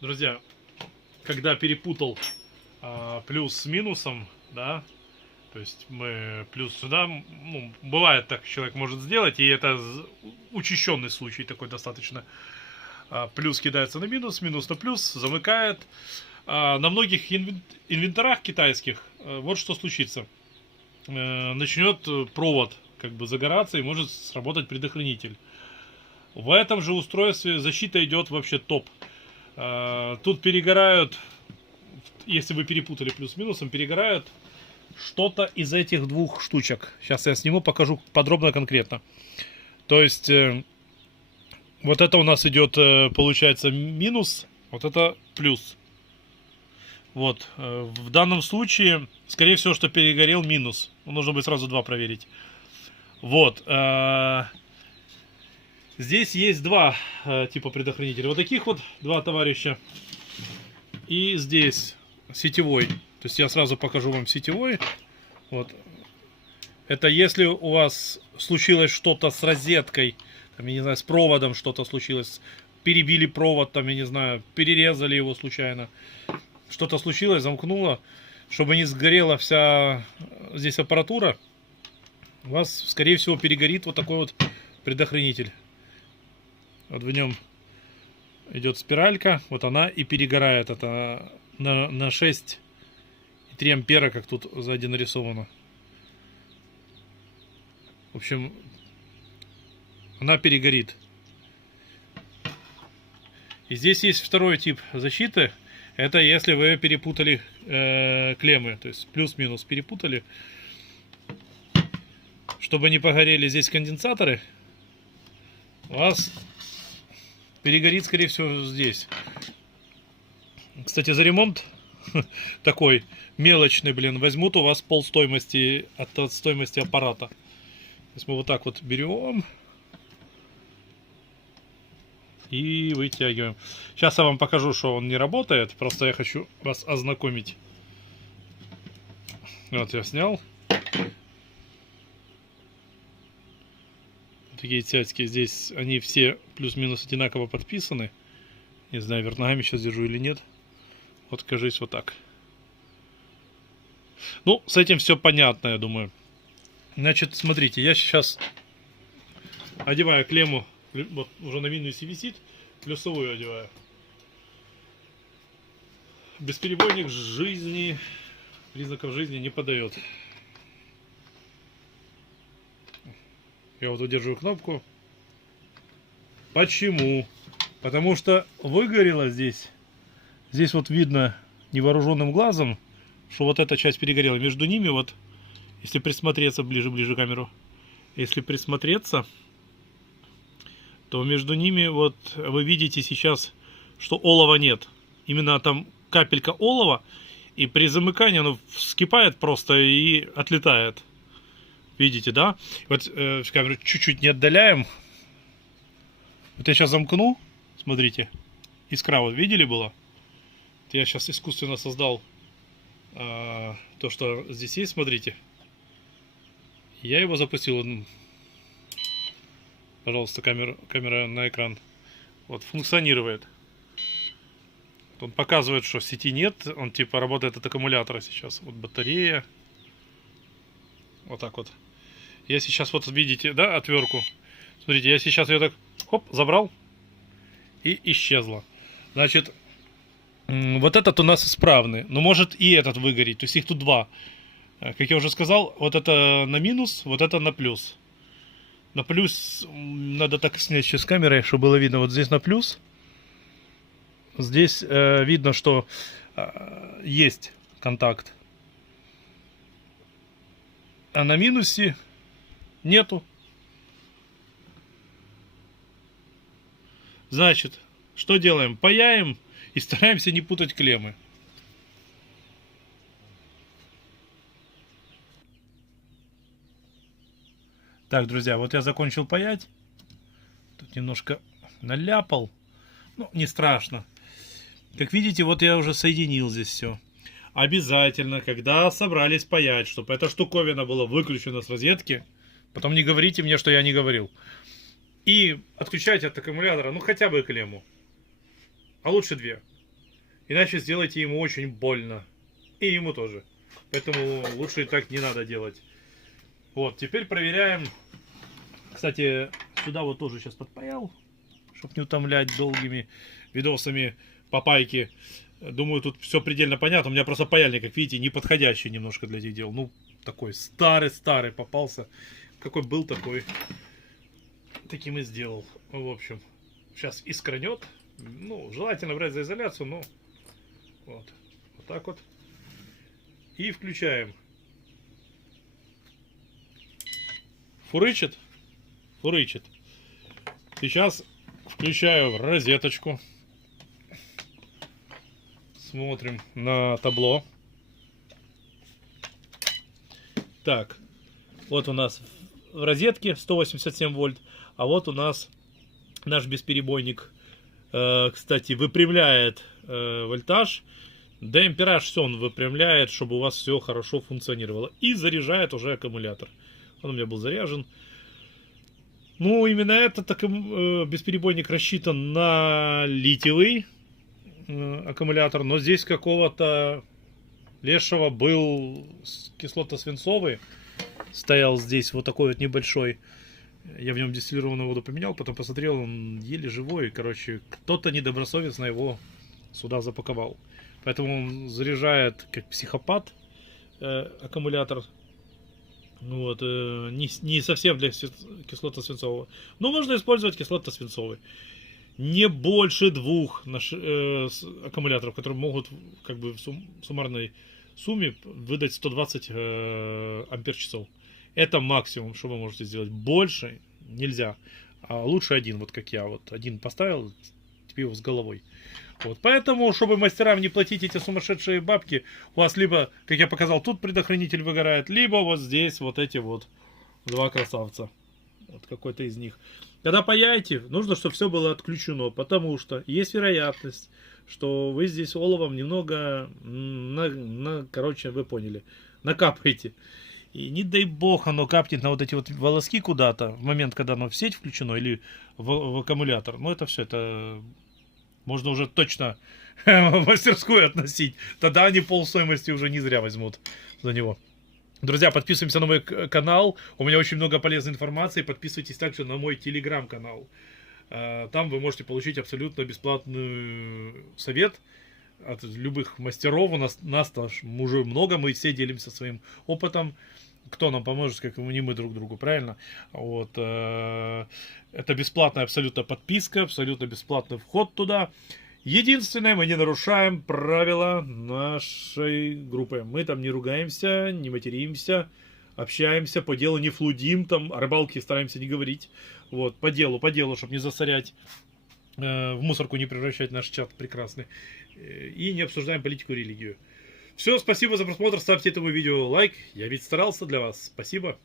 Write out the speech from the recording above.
Друзья, когда перепутал плюс с минусом, да, то есть мы плюс сюда, ну, бывает так, человек может сделать, и это учащенный случай такой достаточно. Плюс кидается на минус, минус на плюс, замыкает. На многих инвентарах китайских вот что случится. Начнет провод как бы загораться и может сработать предохранитель. В этом же устройстве защита идет вообще топ. Тут перегорают, если вы перепутали плюс-минусом, перегорают что-то из этих двух штучек. Сейчас я сниму, покажу подробно, конкретно. То есть, вот это у нас идет, получается, минус, вот это плюс. Вот, в данном случае, скорее всего, что перегорел минус. Нужно будет сразу два проверить. Вот, здесь есть два типа предохранителя. Вот таких вот два товарища. И здесь сетевой. То есть я сразу покажу вам сетевой. Вот. Это если у вас случилось что-то с розеткой, там, я не знаю, с проводом что-то случилось, перебили провод, там, я не знаю, перерезали его случайно, что-то случилось, замкнуло, чтобы не сгорела вся здесь аппаратура, у вас, скорее всего, перегорит вот такой вот предохранитель. Вот в нем идет спиралька, вот она и перегорает. Это на 6,3 ампера, как тут сзади нарисовано. В общем, она перегорит. И здесь есть второй тип защиты. Это если вы перепутали клеммы, то есть плюс-минус перепутали. Чтобы не погорели здесь конденсаторы, у вас перегорит, скорее всего, здесь. Кстати, за ремонт такой мелочный, блин, возьмут у вас полстоимости от стоимости аппарата. То есть мы вот так вот берем и вытягиваем. Сейчас я вам покажу, что он не работает. Просто я хочу вас ознакомить. Вот я снял. Такие цяцки здесь, они все плюс-минус одинаково подписаны. Не знаю, вверх ногами сейчас держу или нет. Вот, кажись, вот так. Ну, с этим все понятно, я думаю. Значит, смотрите, я сейчас одеваю клемму, вот уже на минусе висит, плюсовую одеваю. Бесперебойник жизни, признаков жизни не подает. Я вот удерживаю кнопку. Почему? Потому что выгорело здесь. Здесь вот видно невооруженным глазом, что вот эта часть перегорела. Между ними вот, если присмотреться ближе к камеру, если присмотреться, то между ними вот вы видите сейчас, что олова нет. Именно там капелька олова, и при замыкании оно вскипает просто и отлетает. Видите, да? Вот камеру чуть-чуть не отдаляем. Вот я сейчас замкну. Смотрите. Искра вот видели было? Я сейчас искусственно создал то, что здесь есть. Смотрите. Я его запустил. Пожалуйста, камера на экран. Вот, функционирует. Он показывает, что сети нет. Он типа работает от аккумулятора сейчас. Вот батарея. Вот так вот. Я сейчас, вот видите, да, отвертку. Смотрите, я сейчас ее так, хоп, забрал. И исчезла. Значит, вот этот у нас исправный. Но может и этот выгореть. То есть их тут два. Как я уже сказал, вот это на минус, вот это на плюс. На плюс надо так снять сейчас с камерой, чтобы было видно. Вот здесь на плюс. Здесь видно, что есть контакт. А на минусе нету. Значит, что делаем? Паяем и стараемся не путать клеммы. Так, друзья, вот я закончил паять. Тут немножко наляпал. Ну, не страшно. Как видите, вот я уже соединил здесь все. Обязательно, когда собрались паять, чтобы эта штуковина была выключена с розетки, потом не говорите мне, что я не говорил. И отключайте от аккумулятора, ну хотя бы клемму. А лучше две. Иначе сделайте ему очень больно. И ему тоже. Поэтому лучше так не надо делать. Вот, теперь проверяем. Кстати, сюда вот тоже сейчас подпаял, чтобы не утомлять долгими видосами попайки. Думаю, тут все предельно понятно. У меня просто паяльник, как видите, не подходящий немножко для этих дел. Ну, такой старый попался. Какой был, такой. Таким и сделал. В общем, сейчас искранет. Ну, желательно брать за изоляцию, но вот так вот. И включаем. Фурычит? Фурычит. Сейчас включаю розеточку. Смотрим на табло. Так, вот у нас в розетке 187 вольт, а вот у нас наш бесперебойник, кстати, выпрямляет вольтаж, демпираж, все он выпрямляет, чтобы у вас все хорошо функционировало, и заряжает уже аккумулятор. Он у меня был заряжен. Ну, именно этот бесперебойник рассчитан на литиевый аккумулятор, но здесь какого-то лешего был кислотно-свинцовый, стоял здесь вот такой вот небольшой. Я в нем дистиллированную воду поменял, потом посмотрел, он еле живой. Короче, кто-то недобросовестно его сюда запаковал. Поэтому он заряжает как психопат аккумулятор. Ну вот, не совсем для кислотно-свинцового. Но можно использовать кислотно-свинцовый. Не больше двух аккумуляторов, которые могут как бы в суммарной сумме выдать 120 ампер-часов. Это максимум, что вы можете сделать. Больше нельзя. А лучше один, вот как я. Вот один поставил, тебе его с головой. Вот. Поэтому, чтобы мастерам не платить эти сумасшедшие бабки, у вас либо, как я показал, тут предохранитель выгорает, либо вот здесь вот эти вот два красавца. Вот какой-то из них. Когда паяете, нужно, чтобы все было отключено, потому что есть вероятность, что вы здесь оловом немного, короче, вы поняли, накапаете. И не дай бог оно капнет на вот эти вот волоски куда-то в момент, когда оно в сеть включено или в аккумулятор. Ну, это все, это можно уже точно в мастерскую относить. Тогда они полстоимости уже не зря возьмут за него. Друзья, подписываемся на мой канал. У меня очень много полезной информации. Подписывайтесь также на мой телеграм-канал. Там вы можете получить абсолютно бесплатный совет от любых мастеров. У нас уже много. Мы все делимся своим опытом. Кто нам поможет, как не мы друг другу, правильно? Вот. Это бесплатная абсолютно подписка, абсолютно бесплатный вход туда. Единственное, мы не нарушаем правила нашей группы. Мы там не ругаемся, не материмся, общаемся, по делу не флудим, там о рыбалке стараемся не говорить. Вот, по делу, чтобы не засорять, в мусорку не превращать наш чат прекрасный. И не обсуждаем политику и религию. Все, спасибо за просмотр, ставьте этому видео лайк. Я ведь старался для вас. Спасибо.